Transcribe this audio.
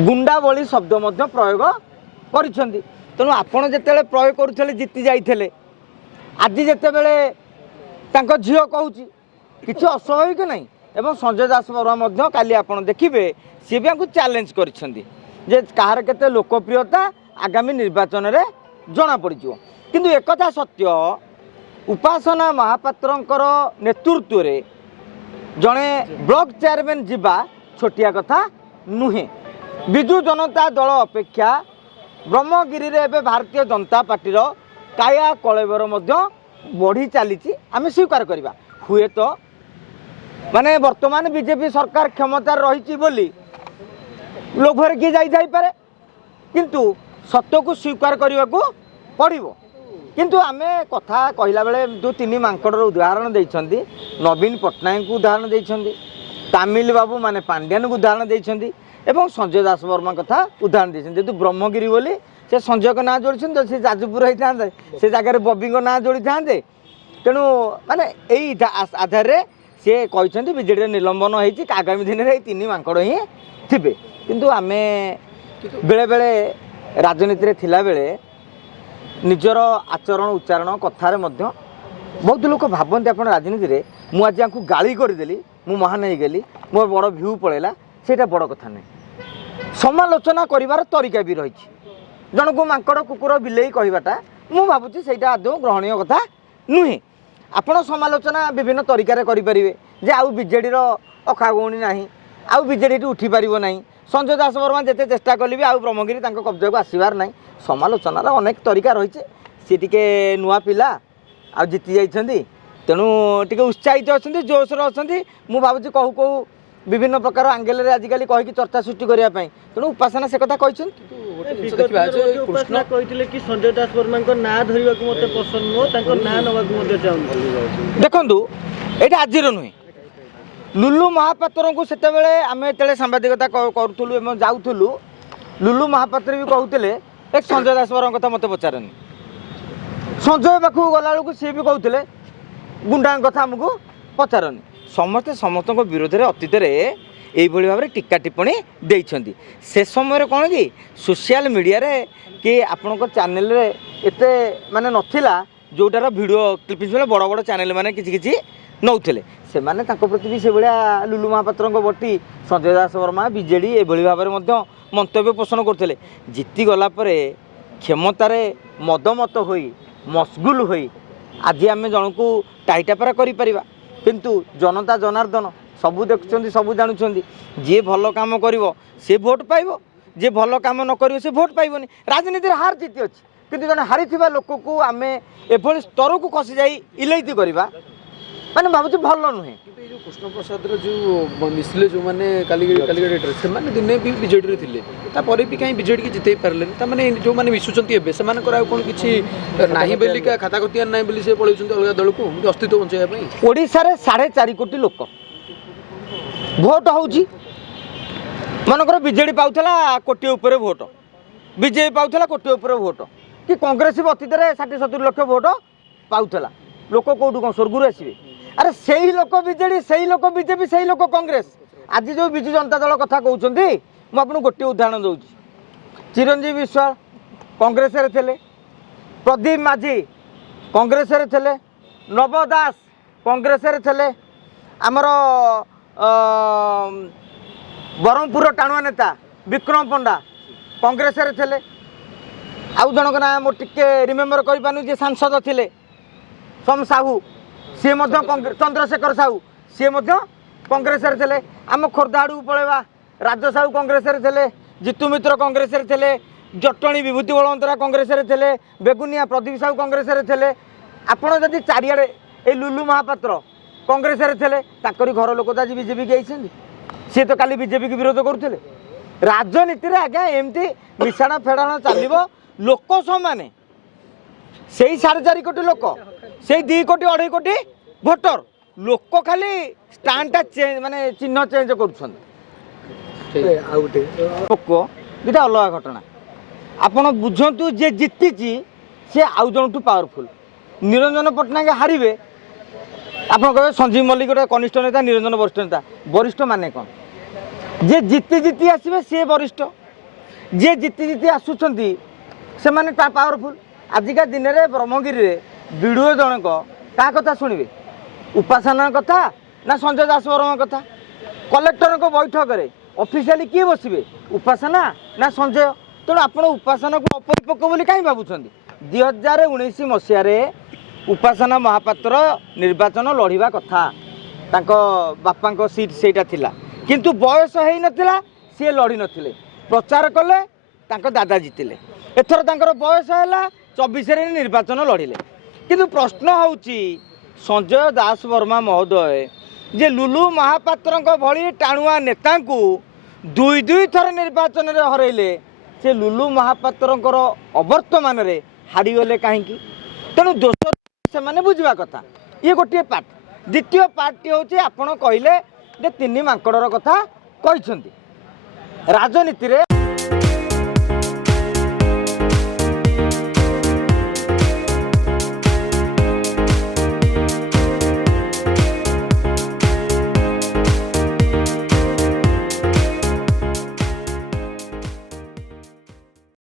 गुंडा भली शब्द प्रयोग करिसेंती। तेणु आपण जिते प्रयोग करुले जीति जाइए आज जिते बड़े झील कहूँ किसी अस्वाभाविक नहीं। एवं संजय दास वर्मा काली आप देखिए सी भी आपको चैलेंज कर कहार केते लोकप्रियता आगामी निर्वाचन में जना पड़। किंतु एक सत्य उपासना महापात्रंकर नेतृत्व रे जड़े ब्लॉक चेयरमैन जीवा छोटिया कथा नुहे। विजु जनता दल अपेक्षा ब्रह्मगिरी रे एबे भारतीय जनता पार्टी काया कलेबर बढ़ी चली आम स्वीकार करवा। हुए तो माने वर्तमान बीजेपी सरकार क्षमता रही बोली लोभर किए जापे किंतु सत्य को स्वीकार करने को पड़ो। किंतु आमे कथा कहला बेले जो तीन मांकड़ उदाहरण देइछंदी नवीन पट्टनायक को उदाहरण देइछंदी तामिल बाबू माने पांड्यान को उदाहरण देइछंदी एवं संजय दास वर्मा कथा उदाहरण देइछंदी। जेतु ब्रह्मगिरी बोली से संजय को ना जोड़ी तो से जाजपुर होता से जगह बबी को ना जोड़ी था। तेणु माने यही आधार रे से कहते बीजेडी निलंबन होती आगामी दिन में तीन मांकड़ ही थे। किंतु आमे बेले बेले राजनीति रे थिला बेले निजर आचरण उच्चारण कथार बहुत लोग भावती आप राजनीति रे मु आज आपको गाली करदेली मु महान हो गली मोर बड़ भ्यू पड़ेगा सेटा बड़ कथा नहीं। समालोचना करिवार तरीका भी रही जन को मांकड़ कुकुर बिलेई कहवाटा मु भावुची सेटा आदौ ग्रहणीय कथा नुहे। आपण समालोचना विभिन्न तरीका करें जे आउ बीजेडी अखागौणी ना आउ बीजेडी उठी पार ना। संजय दास वर्मा जिते चेष्टा कले भी आउ ब्रह्मगिरी कब्जा को आसबार ना। समालोचनार अनेक तरीका रही सी टे नुआ पिला आ जीति जाइछंदी तेणु टिके उत्साहित अच्छा जोश अच्छा मु भावुची कहू कहू विभिन्न प्रकार आंगेल आजिकल कहीकि चर्चा सृष्टि करने तेणु उपासना से कथा संजय दास वर्मा ना धरने को मत पसंद नुह ना ना देखु ये आज नुहे। लुलु महापात्र को सेते आम जो सांबादिकता करूँ जाऊँ लुलु महापात्र भी कहते एक संजय दास वर्मा कथा मत पचारनी संजय पाखु गला बेलू सी भी कहते गुंडा कथा आमको पचारनी समस्ते समस्त विरोध में अतीत यही भाव में टीका टिप्पणी देइछंदी। से समय कौन कि सोशल मीडिया रे कि आपण चैनल रे एते माने नथिला जोटार वीडियो क्लिपिंग बड़ बड़ चैनल माने किछि किछि नौथिले से माने ताको प्रति भी से भलिया लुलु महापात्र बटी संजय दास वर्मा बीजेडी ए भाव में मंतव्य पोषण करते जीति गला परे क्षमतार मदमत होई मशगुल होई आज आम जन को टाइटापरा करिपरिबा। किंतु जनता जनार्दन सबू देखुं सबू जानुं जी भल काम कर सी भोट पाइब जी भल काम न कर सी भोट पाइबनी। राजनीति हार जीति अच्छी किंतु जन हारी लोक को आम एभली स्तर को खसी जाई इलैती करवा माने भावुँ भल नुहे। कृष्ण प्रसाद जो मिसले जो मैंने कालीगेट से दिने भी बीजेडी थे तापर भी कहीं बीजेडी की जिते पारे मैंने जो मैंने मिशुंट ए से कौन किसी ना बेलिका खाता कतियार ना से पलैं अलग दल को अस्तित्व बचाई ओडिशा रे 4.5 कोटी लोक भोट होउची मनकर बीजेडी पाउथला कोटी ऊपर भोट बीजेपी पाउथला कोटी ऊपर भोट कि कांग्रेस भी अतीत 60-70 लक्ष भोट पाउथला लोक कौटू कौन स्वर्गुर आसवे। अरे से ही लोक बीजेडी से ही लोक बीजेपी से ही लोक कांग्रेस आज जो विजु जनता दल कथा कहते मुझे गोटे उदाहरण दूँ। चिरंजीवी विश्वाल कांग्रेस थे प्रदीप माझी कांग्रेस थे नव दास कांग्रेस थे आमर ब्रह्मपुर टाणुआ नेता विक्रम पंडा कांग्रेस थे आउ जनक ना मोर टिके रिमेम्बर कर जे सांसद थे सोम साहू सी चंद्रशेखर साहू सी कांग्रेस थे आम खोर्धा आड़ पलैवा राज साहू कांग्रेस थे जितु मित्र कांग्रेस थे जटणी विभूति बलवंतरा कांग्रेस थे बेगुनिया प्रदीप साहू कांग्रेस थे आपड़ जदि चारिड़े ये लुलु महापात्र कांग्रेस थे घर लोक तो आज बीजेपी की आई सी तो काली बीजेपी की विरोध करुले। राजनीति आज्ञा एमती मिशाण फेड़ाण चलो लोक समान से 4.5 कोटी लोक से 2 कोटी 2.5 कोटी भोटर लोक खाली स्टांडा चेंज माने चिन्ह चेंज कर दुटा अलग घटना आपण बुझंतु जे जीति सी आउ जन पावरफुल निरंजन पट्टनायक हारे आप कहे संजीव मल्लिक गोटे कनिष्ठ नेता निरंजन वरिष्ठ नेता वरिष्ठ माने कौन जे जीति जीति आसवे सी वरिष्ठ जी जीति जीति आसुंच से माने ता पावरफुल आजिका दिन में ब्रह्मगिरी वीडियो जनक क्या कथा शुणे उपासना कथा ना संजय दास वर्मा कथा कलेक्टर बैठक में ऑफिशियली किए बसबे उपासना ना संजय तेणु आप उपासना को अपरिपक्व बोली कहीं भावुं 2019 मसीह उपासना महापात्र निर्वाचन लड़िबा कथा तांको बापा सीट सेटा थिला किंतु बयस है नथिला सी लड़ी नथिले प्रचार कले तांको दादा जीतिले एथर तांकर बयस है 24 निर्वाचन लड़िले किंतु प्रश्न होउची संजय दास वर्मा महोदय जे लुलु महापात्र भली टाणुआ नेता दुई दुई थर निर्वाचन में हरइले से लुलु महापात्र अवर्तमान हारीगले कहीं तेणु दोष से माने बुझा कथा ये गोटे पार्ट द्वितीय पार्टी हूँ आपड़ कहले 3 मांकड़र कथा राजनीति रे